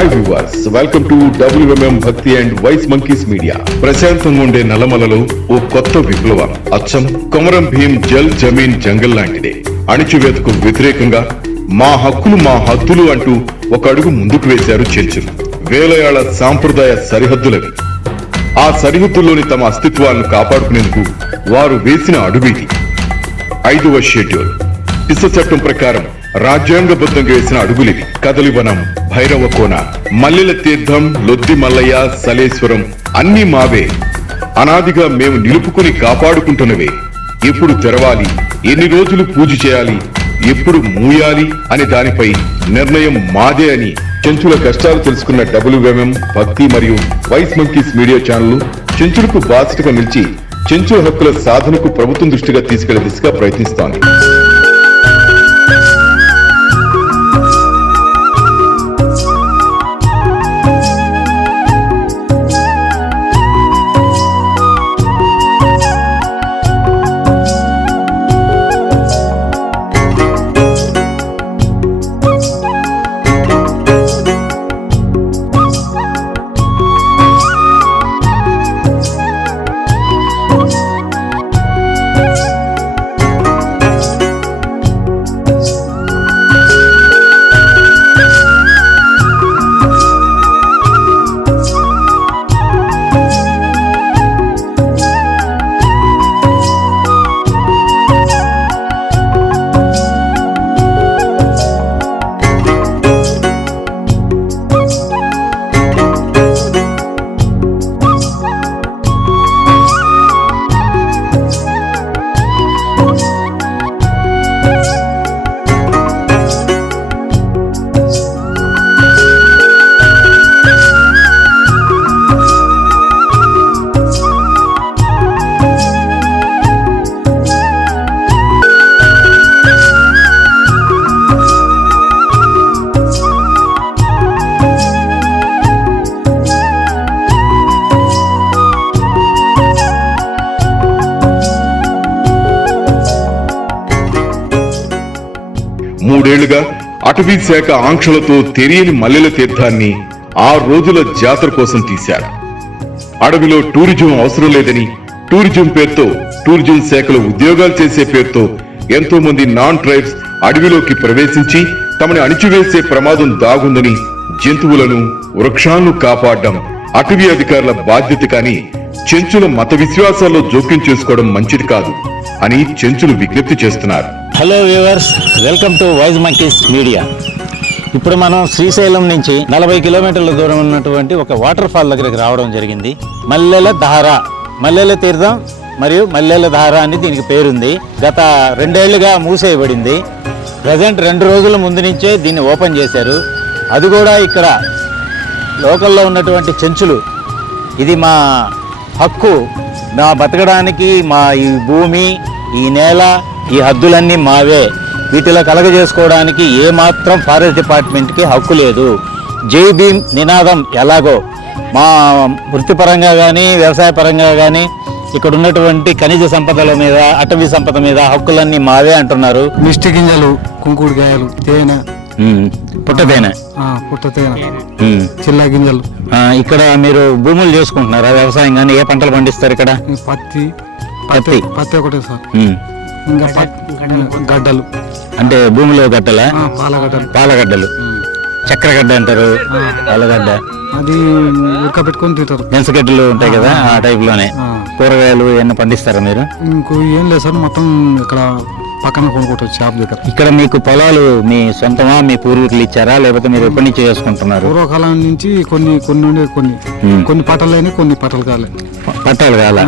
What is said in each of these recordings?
Hi viewers, welcome to WMM భక్తి and vice monkeys media. ప్రశాంతంగా ఉండే నల్లమలలో ఓ కొత్త విప్లవం. అచ్చం కొమరం భీం జల్ జమీన్ జంగల్ లాంటిదే. అణిచివేతకు వ్యతిరేకంగా మా హక్కులు మా హద్దులు అంటూ ఒక అడుగు ముందుకు వేశారు చెంచులు. వేలయాళ సాంప్రదాయ సరిహద్దులవి. ఆ సరిహద్దుల్లోని తమ అస్తిత్వాలను కాపాడుకునేందుకు వారు వేసిన అడుగుది 5వ షెడ్యూల్. ఇసు చట్టం ప్రకారం రాజ్యాంగబద్ధంగా వేసిన అడుగులివి. కదలివనం, భైరవ కోన, మల్లెల తీర్థం, లొద్ది మల్లయ్య, సలేశ్వరం అన్ని మావే. అనాదిగా మేము నిలుపుకుని కాపాడుకుంటున్నవే. ఎప్పుడు తెరవాలి, ఎన్ని రోజులు పూజ చేయాలి, ఎప్పుడు మూయాలి అనే దానిపై నిర్ణయం మాదే అని చెంచుల కష్టాలు తెలుసుకున్న WMM భక్తి మరియు వైస్ మంకీస్ మీడియా ఛానల్ చెంచులకు బాధ్యతగా నిలిచి చెంచుల హక్కుల సాధనకు ప్రభుత్వం దృష్టిగా తీసుకెళ్లే దిశగా ప్రయత్నిస్తోంది. మూడేళ్లుగా అటవీ శాఖ ఆంక్షలతో తెలియని మల్లెల తీర్థాన్ని 6 రోజుల జాతర కోసం తీశారు. అడవిలో టూరిజం అవసరం లేదని, టూరిజం పేరుతో టూరిజం శాఖలో ఉద్యోగాలు చేసే పేరుతో ఎంతో మంది నాన్ ట్రైబ్స్ అడవిలోకి ప్రవేశించి తమని అణిచివేసే ప్రమాదం దాగుందని జంతువులను, వృక్షాలను కాపాడడం అటవీ అధికారుల బాధ్యత. కానీ చెంచుల మత విశ్వాసాల్లో జోక్యం చేసుకోవడం మంచిది కాదు అని చెంచులు విజ్ఞప్తి చేస్తున్నారు. Hello viewers, welcome to wise monkeys media. ఇప్పుడు మనం శ్రీశైలం నుంచి 40 కిలోమీటర్ల దూరం ఉన్నటువంటి ఒక వాటర్ ఫాల్ దగ్గరికి రావడం జరిగింది. మల్లెల ధార, మల్లెల తీర్థం మరియు మల్లెల ధార అని దీనికి పేరుంది. గత 2 ఏళ్లుగా మూసేయబడింది. ప్రజెంట్ 2 రోజుల ముందు నుంచే దీన్ని ఓపెన్ చేశారు. అది కూడా ఇక్కడ లోకల్లో ఉన్నటువంటి చెంచులు, ఇది మా హక్కు, మా బతకడానికి మా ఈ భూమి, ఈ నేల, ఈ హద్దులన్నీ మావే, వీటిలో కలగజేసుకోవడానికి ఏమాత్రం ఫారెస్ట్ డిపార్ట్మెంట్కి హక్కు లేదు. జై భీమ్ నినాదం ఎలాగో మా వృత్తిపరంగా కానీ వ్యవసాయ పరంగా కానీ ఇక్కడ ఉన్నటువంటి ఖనిజ సంపదల మీద, అటవీ సంపద మీద హక్కులన్నీ మావే అంటున్నారు. మిస్టి గింజలు, కుంకుడుకాయలు, తేనె, పుట్టతేనె, చిల్ల గింజలు. ఇక్కడ మీరు భూములు చేసుకుంటున్నారా? వ్యవసాయం కానీ ఏ పంటలు పండిస్తారు ఇక్కడ? పత్తి ఒకటే సార్. ఇంకా గడ్డలు అంటే భూమిలో గడ్డలా? పాలగడ్డలు, చక్రగడ్డ అంటారు, పాలగడ్డ. అది ఉడకబెట్టుకొని తింటారు. గెంసగడ్డలు ఉంటాయి కదా, ఆ టైప్ లోనే. కూరగాయలు ఏమన్నా పండిస్తారా మీరు? ఇంకో ఏం లేదు సార్, మొత్తం ఇక్కడ పక్కన కొనుక్కుంటారు షాప్ దగ్గర. ఇక్కడ మీకు పొలాలు మీ సొంతమా, మీ పూర్వీకులు ఇచ్చారా, లేకపోతే మీరు ఎప్పటి నుంచి చేసుకుంటున్నారు? పూర్వకాలం నుంచి కొన్ని పట్టాలు అయినా, కొన్ని పట్టాలు కాలే. పట్టాలు కాల?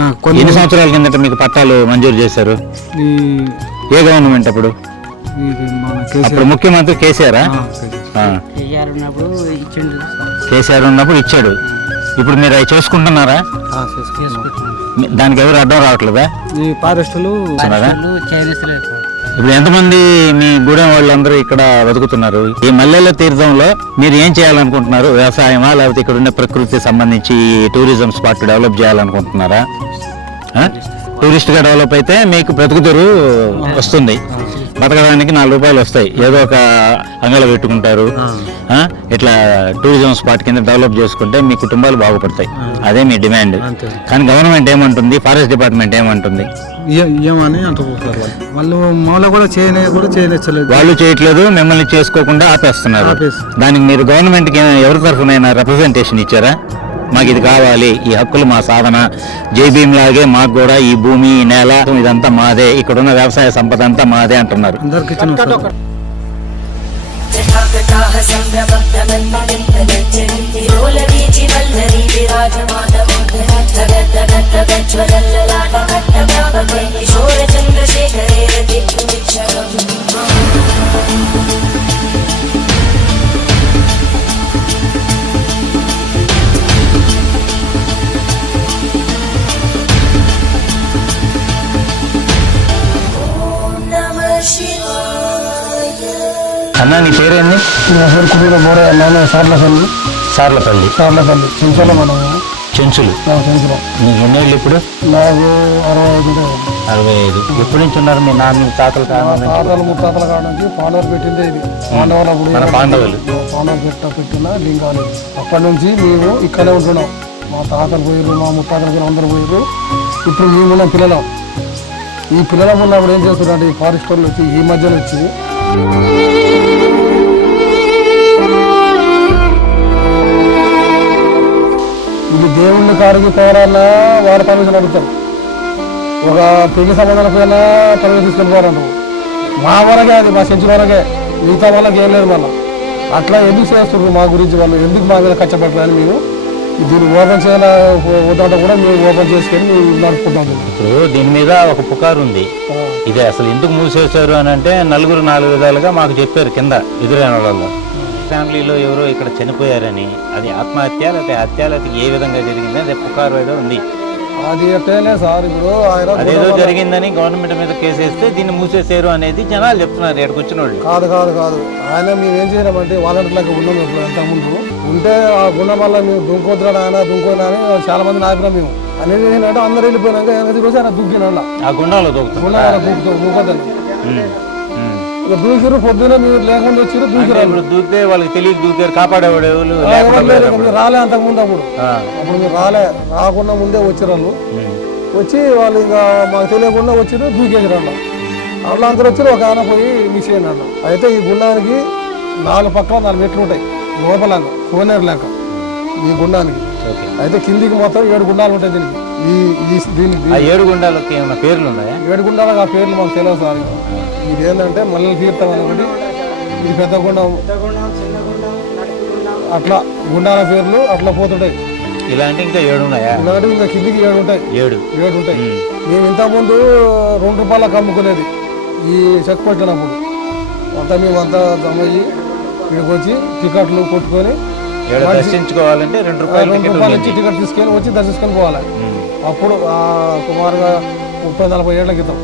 ఎన్ని సంవత్సరాల కిందట మీకు పట్టాలు మంజూరు చేశారు? ఏ గవర్నమెంట్ అప్పుడు? అప్పుడు ముఖ్యమంత్రి కేసీఆర్ ఉన్నప్పుడు ఇచ్చాడు. ఇప్పుడు మీరు అవి చేసుకుంటున్నారా? దానికి ఎవరు అడ్డం రావట్లేదా? ఇప్పుడు ఎంతమంది మీ గూడెం వాళ్ళందరూ ఇక్కడ బతుకుతున్నారు? ఈ మల్లెల తీర్థంలో మీరు ఏం చేయాలనుకుంటున్నారు? వ్యవసాయమా, లేకపోతే ఇక్కడ ఉన్న ప్రకృతి సంబంధించి టూరిజం స్పాట్ డెవలప్ చేయాలనుకుంటున్నారా? టూరిస్ట్ గా డెవలప్ అయితే మీకు బ్రతుకుతారు వస్తుంది. బతకడానికి 4 రూపాయలు వస్తాయి, ఏదో ఒక అంగళ పెట్టుకుంటారు, ఇట్లా టూరిజం స్పాట్ కింద డెవలప్ చేసుకుంటే మీ కుటుంబాలు బాగుపడతాయి. అదే మీ డిమాండ్. కానీ గవర్నమెంట్ ఏమంటుంది, ఫారెస్ట్ డిపార్ట్మెంట్ ఏమంటుంది? ఏమని అంటున్నారు వాళ్ళు మాలో కూడా చేయలేదు, వాళ్ళు చేయట్లేదు, మిమ్మల్ని చేసుకోకుండా ఆపేస్తున్నారు. దానికి మీరు గవర్నమెంట్కి ఎవరి తరఫునైనా రిప్రజెంటేషన్ ఇచ్చారా? మాకు ఇది కావాలి, ఈ హక్కులు మా సాధన, జై భీమ్ లాగే మాకు కూడా ఈ భూమి, ఈ నేల ఇదంతా మాదే, ఇక్కడున్న వ్యవసాయ సంపద అంతా మాదే అంటున్నారు. అన్న, నీ పేరేంది? సార్లపల్లి చెంచులు. నీకు ఎన్నేళ్ళు ఇప్పుడు? నాకు 65. ఎప్పటి నుంచి ఉన్నారు మీ నాన్న తాతలు? ముత్తాతల కాడ నుంచి పాండవులు పెట్టిందే ఇది. పాండవులు పెట్టిన లింగాలు. అప్పటి నుంచి మేము ఇక్కడే ఉంటున్నాం. మా తాతలు పోయారు, మా ముత్తాతలు పోయారు, అందరు పోయారు. ఇప్పుడు మేమున్న పిల్లలం. ఈ పిల్లలం ఉన్నప్పుడు ఏం చేస్తున్నారంటే ఈ ఫారెస్ట్ వాళ్ళు వచ్చి ఈ మధ్యలో వచ్చి ఇది దేవుళ్ళ కాడికి పోవాలన్నా వాడు పర్మిషన్ అడుగుతారు. ఒక పెళ్లి సంబంధాల పైన పర్మిషన్ తీసుకొని పోవాలంటారు. మా వరకే అది, మా సెంచు వరకే, మిగతా వాళ్ళకి ఏం లేదు. మళ్ళీ అట్లా ఎందుకు చేస్తున్నారు మా గురించి, వాళ్ళు ఎందుకు మా మీద కష్టపడతారని మేము దీన్ని ఓపెన్ చేయాల వద్దంటే కూడా మేము ఓపెన్ చేసుకొని మేము నడుపుకుంటాం. ఇప్పుడు దీని మీద ఒక పుకారు ఉంది. ఇదే అసలు ఎందుకు మూసేశారు అని అంటే నలుగురు 4 విధాలుగా మాకు చెప్పారు కింద ఎదురైన వాళ్ళలో. ఫ్యామిలీలో ఎవరో ఇక్కడ చనిపోయారని, అది ఆత్మహత్య లేకపోతే హత్య లేకపోతే ఏ విధంగా జరిగింది అదే పుకారు ఏదో ఉంది. అది ఎట్లనే సార్, ఇప్పుడు అదేదో జరిగిందని గవర్నమెంట్ మీద కేసు వేస్తే దీన్ని మూసేసారు అనేది జనాలు చెప్తున్నారు ఇక్కడికి వచ్చిన వాళ్ళు. కాదు ఆయన మేము ఏం చేయలేమంటే వాలంటీర్లకు ఉన్నాం. ఇప్పుడు ఇంతకుముందు ఉంటే ఆ గుండం వల్ల మేము దుంకొద్దురా ఆయన దుంకోనా అని చాలా మంది నాపినాం. మేము అనేది ఏంటంటే అందరు వెళ్ళిపోయినాక రోజు ఆయన దుగ్గిన ఆ గుండంలో దూకొద్దని ఇక దూకిరు. పొద్దున మీరు లేకుండా వచ్చారు, దూకిరు. దూకితే వాళ్ళకి తెలియక దూకారు, కాపాడేవాడు రాలే అంతకుముందు. అప్పుడు మీరు రాకుండా ముందే వచ్చిరు వాళ్ళు. వచ్చి వాళ్ళు ఇంకా మాకు తెలియకుండా వచ్చిరు, దూకేసారు. అట్లా అందరూ వచ్చి ఒక ఆయన పోయి మిస్ అయినాడు. అయితే ఈ గుండానికి 4 పక్కల 4 మెట్లు ఉంటాయి లోపల కోనేరు లేక ఈ గుండానికి. అయితే కిందికి మొత్తం 7 గుండాలు ఉంటాయి దీనికి. దీనికి 7 గుండాలకి ఏమైనా పేర్లు ఉన్నాయా? 7 గుండాలకు ఆ పేర్లు మాకు తెలియదు సార్. ఇది ఏంటంటే మల్లెల తీర్థం అనుకుంటే ఇది పెద్ద గుండం, అట్లా గుండాల పేర్లు అట్లా పోతుంటాయి. ఇలాంటి ఇంకా 7 ఉన్నాయా? ఇలాంటి ఇంకా కిందికి 7 ఉంటాయి. 7 ఉంటాయి. మేము ఇంతకుముందు 2 రూపాయలకు అమ్ముకునేది ఈ చెక్ పెట్టినప్పుడు. అంతా మేమంతా జమయ్యి ఇక్కడికి వచ్చి టికెట్లు కొట్టుకొని దర్శించుకోవాలంటే 2 రూపాయలు ఇచ్చి టికెట్ తీసుకొని వచ్చి దర్శించుకొని పోవాలి. అప్పుడు సుమారుగా 30-40 ఏళ్ల క్రితం.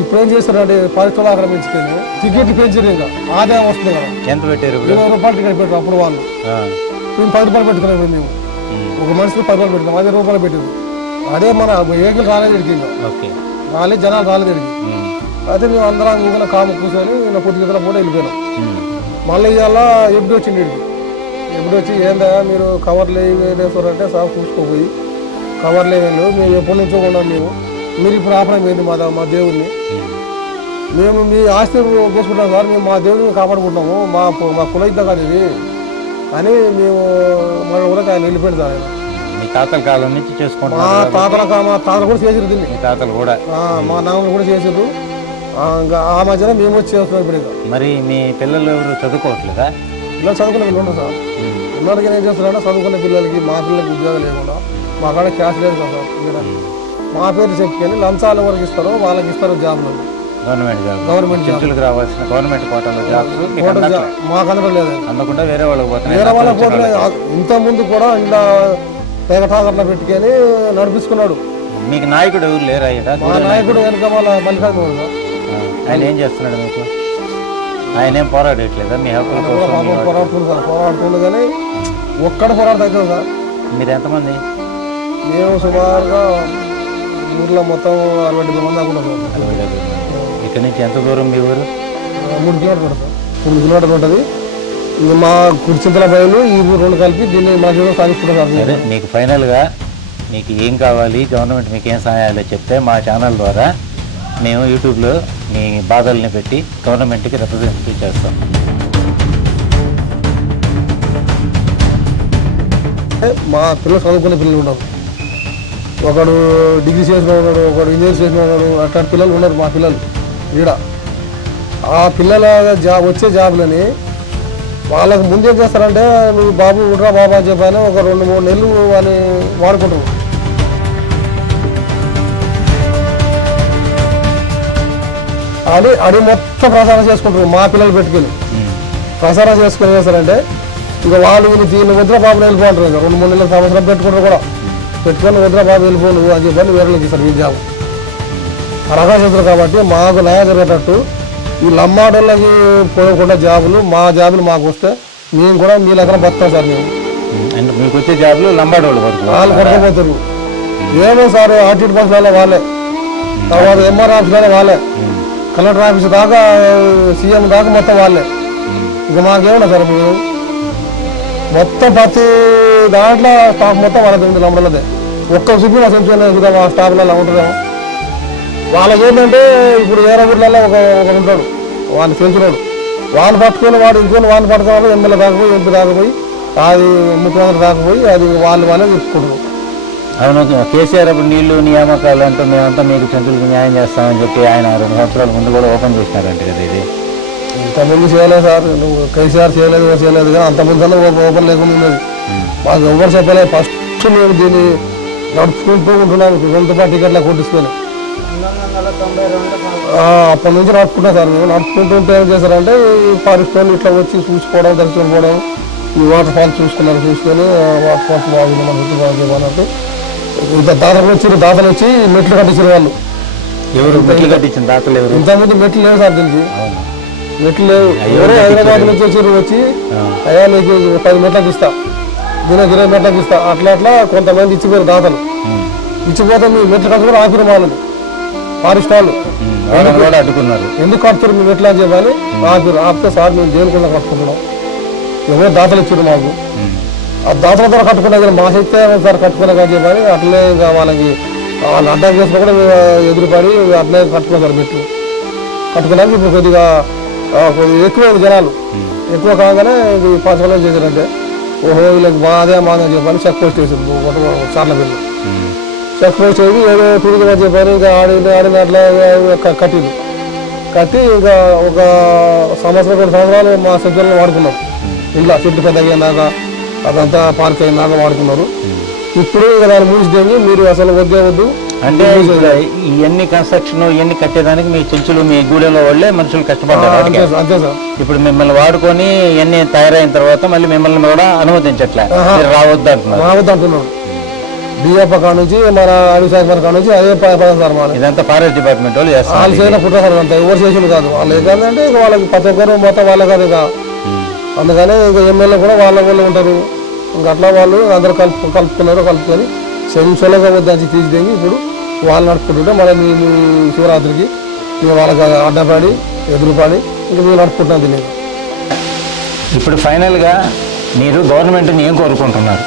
ఇప్పుడు ఏం చేస్తారంటే పరిస్థితులు ఆక్రమించుకొని టికెట్ పెంచారు. ఇంకా ఆదాయం వస్తుంది కదా. ఎంత పెట్టారు? 20 రూపాయలు టికెట్ పెట్టారు అప్పుడు వాళ్ళు. మేము 10 రూపాయలు పెట్టుకున్నాం. మేము ఒక మనిషికి 10 రూపాయలు పెట్టినాం, 10 రూపాయలు పెట్టారు. అదే మన వెహికల్ రాలేదు ఇడికి, రాలేదు, జనాలు రాలేదు ఇడికి. అయితే మేము అందరం ఇంకా కాము కూర్చొని ఇలా పొద్దు గంటల పూట వెళ్ళిపోయినాం. మళ్ళీ ఇవాళ ఎప్పుడు వచ్చింది ఇడికి. ఎప్పుడు వచ్చి ఏందా మీరు కవర్లు వేసారంటే సాగు చూసుకోపోయి కవర్లు వేయలేదు, మేము ఎప్పటి నుంచో ఉన్నాం. మీరు ఇప్పుడు ఆపడం ఏంది మా దేవుడిని? మేము మీ ఆస్తి కోసుకుంటాం సార్, మేము మా దేవుడిని కాపాడుకుంటాము, మా కుల యుద్ధం కాదు ఇది అని మేము మన కూడా ఆయన వెళ్ళిపోయింది సార్. మీ తాతల కాలం నుంచి చేసుకుంటాం. మా తాతలు కూడా చేసారు దీన్ని. తాతలు కూడా మా నాన్నలు కూడా చేసారు. ఇంకా ఆ మధ్యన మేము వచ్చి చేస్తున్నాం ఇప్పుడు. ఇంకా మరి మీ పిల్లలు ఎవరు చదువుకోవట్లేదా? పిల్లలు చదువుకునే పిల్లలు ఉండరు సార్. పిల్లలకి ఏం చేస్తున్నారంటే చదువుకునే పిల్లలకి, మా పిల్లలకి ఉద్యోగం లేకుండా మా కాడ క్యాష్ లేదు కదా సార్. మా పేరు చెప్పుకొని లంచాలు వరకు ఇస్తారు, వాళ్ళకి ఇస్తారు జాబ్లు. గవర్నమెంట్ జాబ్లకు రావాల్సిన గవర్నమెంట్ కోటాలో జాబ్స్ మాకు అందడం లేదు. అందకుండా వేరే వాళ్ళకి పోతున్నాయి. ఇంత ముందు కూడా ఇలా పేగటాగర్లో పెట్టుకొని నడిపించుకున్నాడు. మీకు నాయకుడు ఎవరు లేరా? మా నాయకుడు వెనక వాళ్ళ మల్లికార్జున. ఆయన ఏం చేస్తున్నాడు మీకు? ఆయన ఏం పోరాడట్లేదా మీ హక్కుల కోసం? పోరాడుతుంది కానీ ఒక్కడ పోరాడుతుంది సార్. మీరు ఎంతమంది? మేము సుమారుగా ఊర్లో మొత్తం 60-70 మంది అనుకుంటాం. ఇక్కడ నుంచి ఎంత దూరం మీ ఊరు? 3 కిలోమీటర్లు ఉంటుంది సార్, 3 కిలోమీటర్లు ఉంటుంది. ఇది మా కుర్చింతల బయలు ఈ ఊరు రెండు కలిపి దీన్ని మా జీవనం సాగిస్తుంటారు సరే, సార్. నీకు ఫైనల్గా నీకు ఏం కావాలి, గవర్నమెంట్ మీకు ఏం సహాయాలు చెప్తే మా ఛానల్ ద్వారా మేము యూట్యూబ్లో మీ బాధల్ని పెట్టి గవర్నమెంట్కి రిప్రజెంటేటివ్ చేస్తాం. మా పిల్లలు చదువుకునే పిల్లలు ఉన్నారు, ఒకడు డిగ్రీ చేసిన ఉన్నాడు, ఒకడు ఇంజనీర్ చేసిన ఉన్నాడు, అట్లాంటి పిల్లలు ఉన్నారు మా పిల్లలు ఈడ. ఆ పిల్లల వచ్చే జాబులని వాళ్ళకు ముందేం చేస్తారంటే నువ్వు బాబు ఉడ్రా బాబా అని చెప్పని ఒక 2-3 నెలలు వాళ్ళని వాడుకుంటారు. అది మొత్తం ప్రసారం చేసుకుంటారు మా పిల్లలు పెట్టుకెళ్ళి ప్రసారం చేసుకుని చేస్తారంటే ఇక వాళ్ళు దీన్ని వద్ర బాబుని వెళ్ళిపోంటారు. ఇక 2-3 నెలల సంవత్సరం పెట్టుకుంటారు కూడా, పెట్టుకొని వద్ర బాబు వెళ్ళిపో నువ్వు అని చెప్పని వేరేకి ఇస్తారు ఈ జాబు. అరగా చేస్తారు కాబట్టి మాకు న్యాయం జరిగేటట్టు ఈ లమ్మాడోళ్ళకి పోయకుండా జాబులు మా జాబులు మాకు వస్తే మేము కూడా మీ లెక్కన బతాం సార్. మేము అంటే మీకు వచ్చే జాబ్లు లంబాడోళ్ళు వరకు వాళ్ళు కొట్టకపోతారు. ఏమో సార్ ఆర్టీటీ బస్సులలో వాళ్ళే, తర్వాత ఎంఆర్ ఆఫీసులలో వాళ్ళే, కలెక్టర్ ఆఫీస్ దాకా సీఎం దాకా మొత్తం వాళ్ళే. ఇక మాకేమన్నా సార్ మీరు మొత్తం ప్రతి దాంట్లో స్టాఫ్ మొత్తం వాళ్ళది ఉంది లంబడలదే. ఒక్క చూపి నా సెంచురీ మా స్టాఫ్లలో ఉంటుందేమో. వాళ్ళకి ఏంటంటే ఇప్పుడు వేరే ఊర్లలో ఒక ఉంటాడు వాడిని పెంచినాడు, వాళ్ళు పట్టుకొని వాడు ఇంకొని వాళ్ళు పట్టుకోవాలి, ఎమ్మెల్యే దాకపోయి ఎంపీ దాకపోయి అది ముఖ్యమంత్రి దాకపోయి అది వాళ్ళే చెప్పుకుంటారు. అవును, కేసీఆర్ అప్పుడు నీళ్లు నియామకాలు అంతా మేమంతా మీకు చెంచులకు న్యాయం చేస్తామని చెప్పి ఆయన 2 సంవత్సరాల ముందు కూడా ఓపెన్ చేసినారంట కదా. ఇది ఇంతకుముందు చేయలేదు సార్, నువ్వు కేసీఆర్ చేయలేదు కానీ అంతకుముందు ఓపెన్ లేకుండా ఉన్నది. మాకు ఎవరు చెప్పలేదు. ఫస్ట్ మేము దీన్ని నడుపుకుంటూ ఉంటున్నాం, సొంత టికెట్లా కొట్టించుకొని అప్పటి నుంచి నడుపుకుంటాం సార్. మేము నడుపుకుంటుంటే ఏం చేశారంటే ఈ ఫారెస్ట్ వాళ్ళు ఇట్లా వచ్చి చూసుకోవడం, దర్శనం పోవడం, ఈ వాటర్ ఫాల్స్ చూసుకొని వాటర్ ఫాల్స్ బాగుంది మన చుట్టూ అన్నట్టు ఇంత దాతలు వచ్చి మెట్లు కట్టించారు వాళ్ళు. ఎవరు మెట్లు కట్టించిన దాతలు ఎవరు? ఇంతకుముందు మెట్లు లేవు సార్, దీనికి మెట్లు లేవు. ఎవరు హైదరాబాద్ నుంచి వచ్చి అయ్యా నీకు 10 మెట్లకు ఇస్తా, దీనికి 20 మెట్లకు ఇస్తా, అట్లా కొంతమంది ఇచ్చిపోయారు దాతలు. ఇచ్చిపోతే మీ మెట్లు కట్టుకుని ఆపిరు వాళ్ళని ఫారెస్ట్ వాళ్ళు అడ్డుకున్నారు. ఎందుకు కడుతున్నారు మీ మెట్లు అని చెప్పని ఆపితే సార్ మేము జైలు కింద కట్టుకుంటున్నాం, ఎవరో దాతలు ఇచ్చారు మాకు, ఆ దాతల ద్వారా కట్టుకున్నా కానీ మా శక్తే సార్ కట్టుకున్నా కానీ చెప్పని అట్లే ఇంకా వాళ్ళకి వాళ్ళు అడ్డం చేసినా కూడా ఎదురుపడి అట్లే కట్టుకున్నాం సార్ మెట్లు. కట్టుకున్నాక ఇప్పుడు కొద్దిగా ఎక్కువ జనాలు ఎక్కువ కాగానే పాఠశాలలో చేశారంటే ఓహో వీళ్ళకి బాధే మాదని చెప్పని చెక్ పోస్ట్ వేసారు సార్ల బిల్లు. చెక్ పోస్ట్ వేసి ఏదో తిరిగి చెప్పారు, ఇంకా ఆడిన అట్లా కట్టి ఇంకా ఒక 1-2 సంవత్సరాలు మా సెంటర్లో వాడుకున్నాం. ఇంట్లో చెట్టు పెద్ద అయ్యేదాకా అదంతా పార్క్ అయినాక వాడుకున్నారు. ఇప్పుడు ఇక దాన్ని మూసిదేమి మీరు అసలు వద్దు. అంటే ఇవన్నీ కన్స్ట్రక్షన్ ఇవన్నీ కట్టేదానికి మీ చెంచులు మీ గూడెంలో వాళ్ళే మనుషులు కష్టపడ్డారు. అంతే సార్. ఇప్పుడు మిమ్మల్ని వాడుకొని ఇవన్నీ తయారైన తర్వాత మళ్ళీ మిమ్మల్ని కూడా అనుమతించట్లే, రావద్దు అంటున్నాడు. డిఎఫ్ కాడ నుంచి మన అడవి శాఖ కాడ నుంచి అదే పదం సార్. మన ఇదంతా ఫారెస్ట్ డిపార్ట్మెంట్ వాళ్ళు చేస్తారు. వాళ్ళు చేయడం పుట్ట సార్, అంతా ఎవరు చేసింది కాదు. వాళ్ళు ఏంటంటే ఇక వాళ్ళకి ప్రతి ఒక్కరు మొత్తం వాళ్ళే కాదు ఇక. అందుకని ఇక ఎమ్మెల్యే కూడా వాళ్ళు ఉంటారు. ఇంకా అట్లా వాళ్ళు అందరూ కలుపుకొని సెంచులుగా వద్దని తీసిదేంగి ఇప్పుడు వాళ్ళు నడుపుకుంటుంటే మళ్ళీ మేము శివరాత్రికి ఇక వాళ్ళకి అడ్డపడి ఎదురుపడి ఇంకా మేము నడుపుకుంటాం తెలియదు. ఇప్పుడు ఫైనల్గా మీరు గవర్నమెంట్ని ఏం కోరుకుంటున్నారు?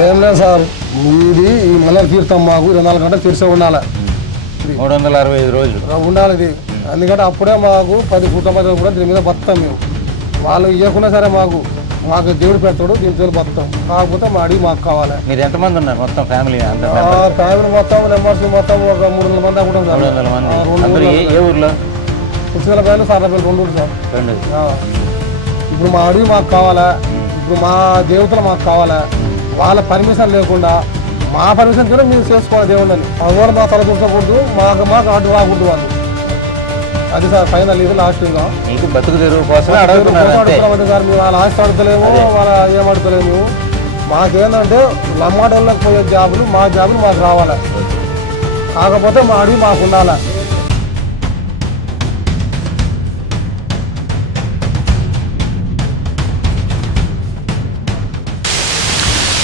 ఏం లేదు సార్, మీది ఈ మళ్ళీ తీర్థం మాకు 24 గంటలు తెరిసే ఉండాలి, 365 రోజులు ఉండాలి ఇది. ఎందుకంటే అప్పుడే మాకు 10 కుటుంబాలు కూడా దీని మీద బతాం మేము. వాళ్ళు ఇవ్వకుండా సరే మాకు దేవుడు పెడతాడు, దీంతో బతాం. కాకపోతే మా అడిగి మాకు కావాలి. మీరు ఎంతమంది ఉన్నారు మొత్తం ఫ్యామిలీ? ఫ్యామిలీ మొత్తం నెంబర్స్ మొత్తం ఒక 300 మంది అనుకుంటాం సార్. 300 మంది. ఏ ఊర్లో? పుస్తకాల సార్లపల్లి 2 ఊరు సార్. ఇప్పుడు మా అడిగి మాకు కావాలా, ఇప్పుడు మా దేవతలు మాకు కావాలా. వాళ్ళ పర్మిషన్ లేకుండా మా పర్మిషన్ కూడా మీరు చేసుకోవాలి దేవుళ్ళని. అది కూడా మా తల చూసకూడదు, మాకు అడ్డు రాకూడదు వాళ్ళు. అది సార్ ఫైనల్ ఇది లాస్ట్. ఇంకా మీకు బతుకు తెరువు కోసం అడుగుతున్నారు సార్. మీరు వాళ్ళ ఆస్తి అడుగుతలేము, వాళ్ళ ఏం అడుగుతలేము. మాకేంటంటే లమ్మాడోళ్ళకి పోయే జాబులు మా జాబులు మాకు రావాలి, కాకపోతే మా అడిగి మాకు ఉండాలి.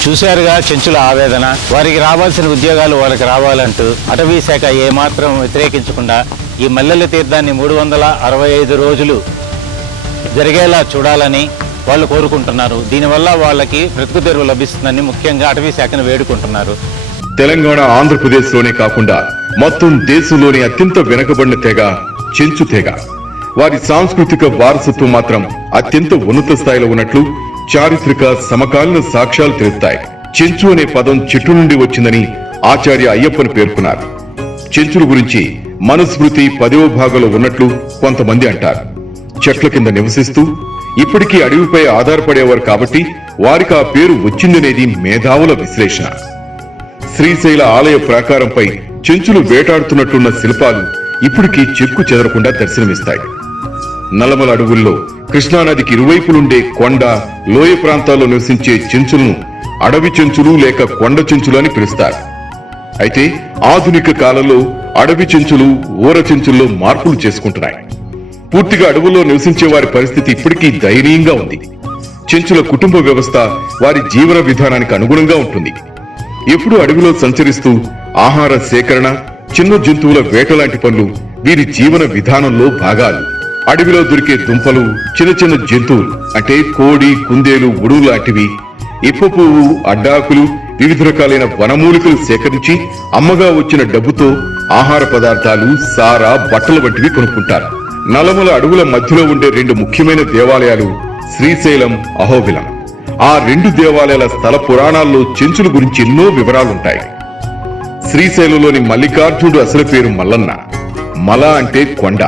చూశారుగా చెంచుల ఆవేదన. వారికి రావాల్సిన ఉద్యోగాలు వాళ్ళకి రావాలంటూ అటవీ శాఖ ఏమాత్రం వ్యతిరేకించకుండా ఈ మల్లెల తీర్థాన్ని 365 రోజులు జరిగేలా చూడాలని వాళ్ళు కోరుకుంటున్నారు. దీనివల్ల వాళ్ళకి బ్రతుకు తెరువు లభిస్తుందని ముఖ్యంగా అటవీ శాఖను వేడుకుంటున్నారు. తెలంగాణ, ఆంధ్రప్రదేశ్లోనే కాకుండా మొత్తం దేశంలోని అత్యంత వెనుకబడిన తెగ చెంచు తెగ. వారి సాంస్కృతిక వారసత్వం మాత్రం అత్యంత ఉన్నత స్థాయిలో ఉన్నట్లు చారిత్రక సమకాలీన సాక్ష్యాలు తెలుపుతాయి. చెంచు అనే పదం చెట్టు నుండి వచ్చిందని ఆచార్య అయ్యప్పని పేర్కొన్నారు. చెంచుల గురించి మనుస్మృతి 10వ భాగంలో ఉన్నట్లు కొంతమంది అంటారు. చెట్ల కింద నివసిస్తూ ఇప్పటికీ అడవిపై ఆధారపడేవారు కాబట్టి వారికి ఆ పేరు వచ్చిందనేది మేధావుల విశ్లేషణ. శ్రీశైల ఆలయ ప్రాకారంపై చెంచులు వేటాడుతున్నట్లున్న శిల్పాలు ఇప్పటికీ చెక్కు చెదరకుండా దర్శనమిస్తాయి. నల్లమల అడవుల్లో కృష్ణానదికి ఇరువైపులుండే కొండ, లోయ ప్రాంతాల్లో నివసించే చెంచులను అడవి చెంచులు లేక కొండ చెంచులు అని పిలుస్తారు. అయితే ఆధునిక కాలంలో అడవి చెంచులు ఊర చెంచుల్లో మార్పులు చేసుకుంటున్నాయి. పూర్తిగా అడవుల్లో నివసించే వారి పరిస్థితి ఇప్పటికీ దయనీయంగా ఉంది. చెంచుల కుటుంబ వ్యవస్థ వారి జీవన విధానానికి అనుగుణంగా ఉంటుంది. ఎప్పుడు అడవిలో సంచరిస్తూ ఆహార సేకరణ, చిన్న జంతువుల వేట లాంటి పనులు వీరి జీవన విధానంలో భాగాలు. అడవిలో దొరికే దుంపలు, చిన్న చిన్న జంతువులు అంటే కోడి, కుందేలు, ఉడువు లాంటివి, ఇప్ప పువ్వు, అడ్డాకులు, వివిధ రకాలైన వనమూలికలు సేకరించి అమ్మగా వచ్చిన డబ్బుతో ఆహార పదార్థాలు, సారా, బట్టలు వంటివి కొనుక్కుంటారు. నల్లమల అడవుల మధ్యలో ఉండే 2 ముఖ్యమైన దేవాలయాలు శ్రీశైలం, అహోబిలం. ఆ 2 దేవాలయాల స్థల పురాణాల్లో చెంచుల గురించి ఎన్నో వివరాలుంటాయి. శ్రీశైలంలోని మల్లికార్జునుడు అసలు పేరు మల్లన్న. మల అంటే కొండ,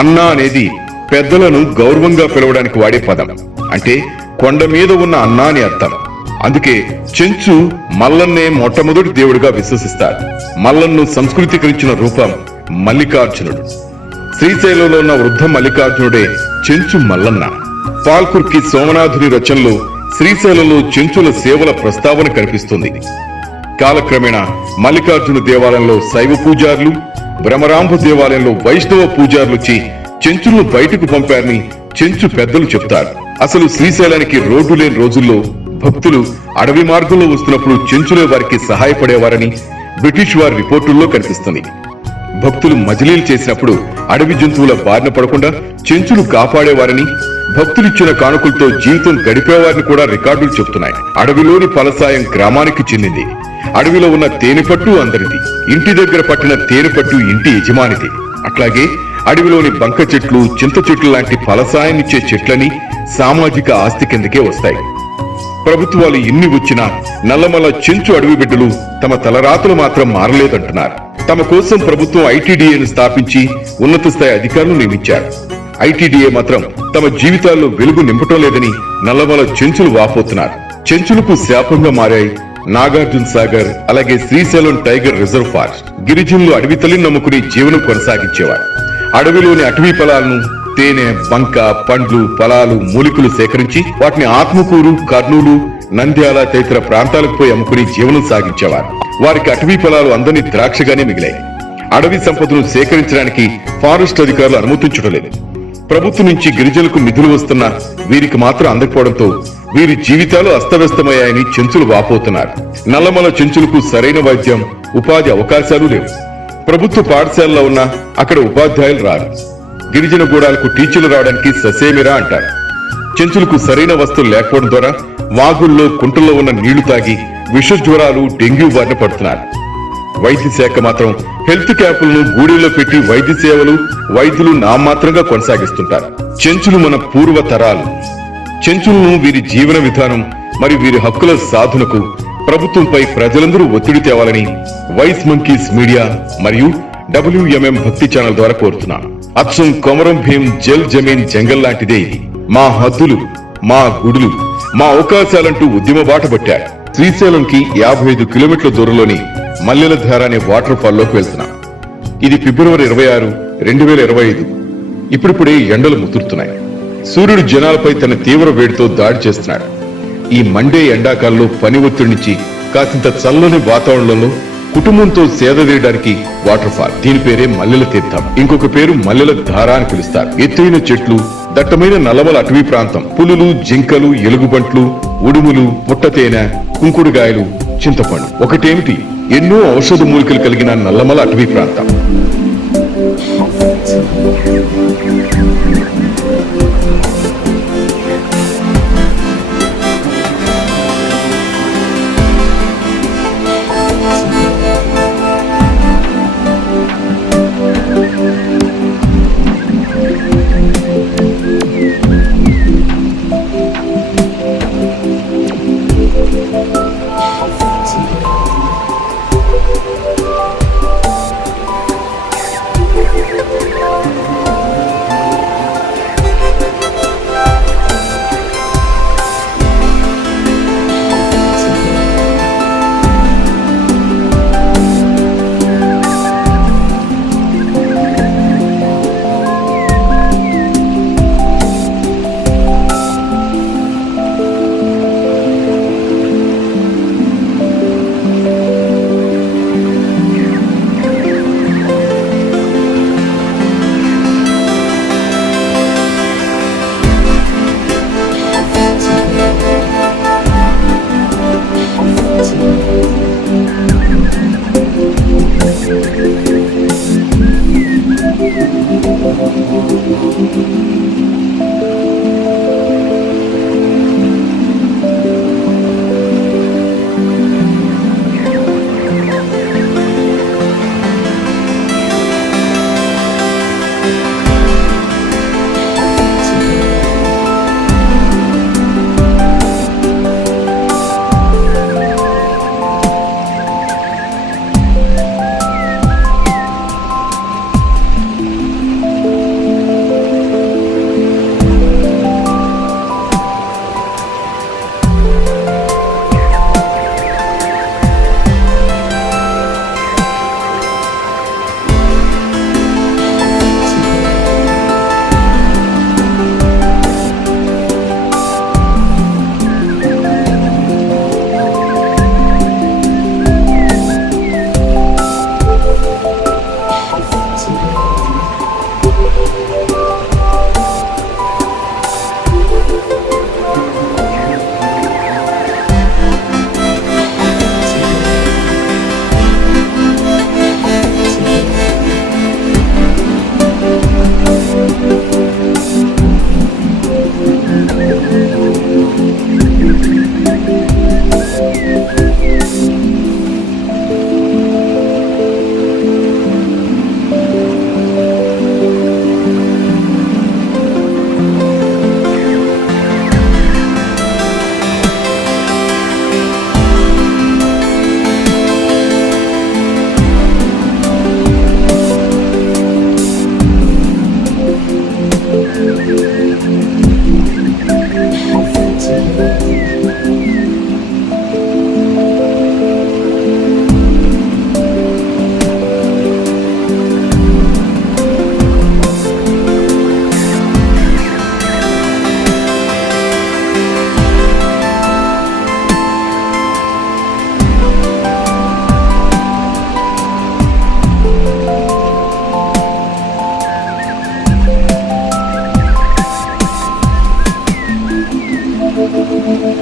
అన్న అనేది పెద్దలను గౌరవంగా పిలవడానికి వాడే పదం. అంటే కొండ మీద ఉన్న అన్న అని అర్థం. అందుకే చెంచు మల్లన్నే మొట్టమొదటి దేవుడిగా విశ్వసిస్తారు. మల్లన్ను సంస్కృతీకరించిన రూపం మల్లికార్జునుడు. శ్రీశైలంలో ఉన్న వృద్ధ మల్లికార్జునుడే చెంచు మల్లన్న. పాల్కుర్కి సోమనాథుని రచనలో శ్రీశైలంలో చెంచుల సేవల ప్రస్తావన కనిపిస్తుంది. కాలక్రమేణా మల్లికార్జున దేవాలయంలో శైవ పూజారులు, భ్రమరాంబ దేవాలయంలో వైష్ణవ పూజారులు వచ్చి చెంచులను బయటకు పంపారని చెంచు పెద్దలు చెప్తారు. అసలు శ్రీశైలానికి రోడ్డు లేని రోజుల్లో భక్తులు అడవి మార్గంలో వస్తున్నప్పుడు చెంచులే వారికి సహాయపడేవారని బ్రిటిష్ వారి రిపోర్టుల్లో కనిపిస్తుంది. భక్తులు మజిలీలు చేసినప్పుడు అడవి జంతువుల బారిన పడకుండా చెంచులు కాపాడేవారని, భక్తులిచ్చిన కానుకలతో జీవితం గడిపేవారిని కూడా రికార్డులు చెప్తున్నాయి. అడవిలోని ఫలసాయం గ్రామానికి చెందింది. అడవిలో ఉన్న తేనెపట్టు అందరిది. ఇంటి దగ్గర పట్టిన తేనెపట్టు ఇంటి యజమానిది. అట్లాగే అడవిలోని బంక చెట్లు, చింత చెట్లు లాంటి ఫలసాయాన్నిచ్చే చెట్లని సామాజిక ఆస్తి కిందకే వస్తాయి. ప్రభుత్వాలు ఎన్ని వచ్చినా నల్లమల చెంచు అడవి బిడ్డలు తమ తలరాతలు మాత్రం మారలేదంటున్నారు. తమ కోసం ప్రభుత్వం ఐటీడీఏను స్థాపించి ఉన్నత స్థాయి అధికారులు నియమించారు. ఐటీడీఏ మాత్రం తమ జీవితాల్లో వెలుగు నింపటం లేదని నల్లమల చెంచులు వాపోతున్నారు. చెంచులకు శాపంగా మారాయి నాగార్జున సాగర్, అలాగే శ్రీశైలం టైగర్ రిజర్వ్ ఫారెస్ట్. గిరిజనులు అడవి తల్లిని నమ్ముకుని జీవనం కొనసాగించేవారు. అడవిలోని అటవీ ఫలాలను, తేనె, బంక, పండ్లు, ఫలాలు, మూలికలు సేకరించి వాటిని ఆత్మకూరు, కర్నూలు, నంద్యాల తదితర ప్రాంతాలకు పోయి అమ్ముకుని జీవనం సాగించేవారు. వారికి అటవీ ఫలాలు అందని ద్రాక్షగానే మిగిలాయి. అడవి సంపదను సేకరించడానికి ఫారెస్ట్ అధికారులు అనుమతించడం లేదు. ప్రభుత్వం నుంచి గిరిజనులకు నిధులు వస్తున్నా వీరికి మాత్రం అందకపోవడంతో వీరి జీవితాలు అస్తవ్యస్తమయ్యాయని చెంచులు వాపోతున్నారు. నల్లమల చెంచులకు సరైన వైద్యం, ఉపాధి అవకాశాలు లేవు. ప్రభుత్వ పాఠశాలలో ఉన్న అక్కడ ఉపాధ్యాయులు రారు. గిరిజన గూడాలకు టీచర్లు రావడానికి ససేమిరా అంటారు. చెంచులకు సరైన వస్తువులు లేకపోవడం ద్వారా వాగుల్లో, కుంటల్లో ఉన్న నీళ్లు తాగి విష జ్వరాలు, డెంగ్యూ బారిన పడుతున్నారు. వైద్య శాఖ మాత్రం హెల్త్ క్యాంపులను గూడెల్లో పెట్టి వైద్య సేవలు, వైద్యులు నామాత్రంగా కొనసాగిస్తుంటారు. చెంచులు మన పూర్వ తరాలు. చెంచులను, వీరి జీవన విధానం మరియు వీరి హక్కుల సాధనకు ప్రభుత్వంపై ప్రజలందరూ ఒత్తిడి తేవాలని వైస్ మంకీస్ మీడియా మరియు WMM భక్తి ఛానల్ ద్వారా కోరుతున్నాం. అచ్చం కొమరం భీం జల్ జమీన్ జంగల్ లాంటిదే ఇది. మా హద్దులు, మా గుడులు, మా అవకాశాలంటూ ఉద్యమ బాట పట్టారు. శ్రీశైలంకి 55 కిలోమీటర్ల దూరంలోని మల్లెల ధార అనే వాటర్ ఫాల్ లోకి వెళ్తున్నాం. ఇది ఫిబ్రవరి 26, 2025. ఇప్పుడిప్పుడే ఎండలు ముదురుతున్నాయి. సూర్యుడు జనాలపై తన తీవ్ర వేడితో దాడి చేస్తున్నాడు. ఈ మండే ఎండాకాలంలో పని ఒత్తిడి నుంచి కాసింత చల్లని వాతావరణంలో కుటుంబంతో సేద తీయడానికి వాటర్ ఫాల్. దీని పేరే మల్లెల తీర్థం. ఇంకొక పేరు మల్లెల ధార అని పిలుస్తారు. ఎత్తైన చెట్లు, దట్టమైన నల్లమల అటవీ ప్రాంతం, పులులు, జింకలు, ఎలుగుబంట్లు, ఉడుములు, పుట్టతేనె, కుంకుడుగాయలు, చింతపండు. ఒకటేమిటి, ఎన్నో ఔషధ మూలికలు కలిగిన నల్లమల అటవీ ప్రాంతం. ఓకే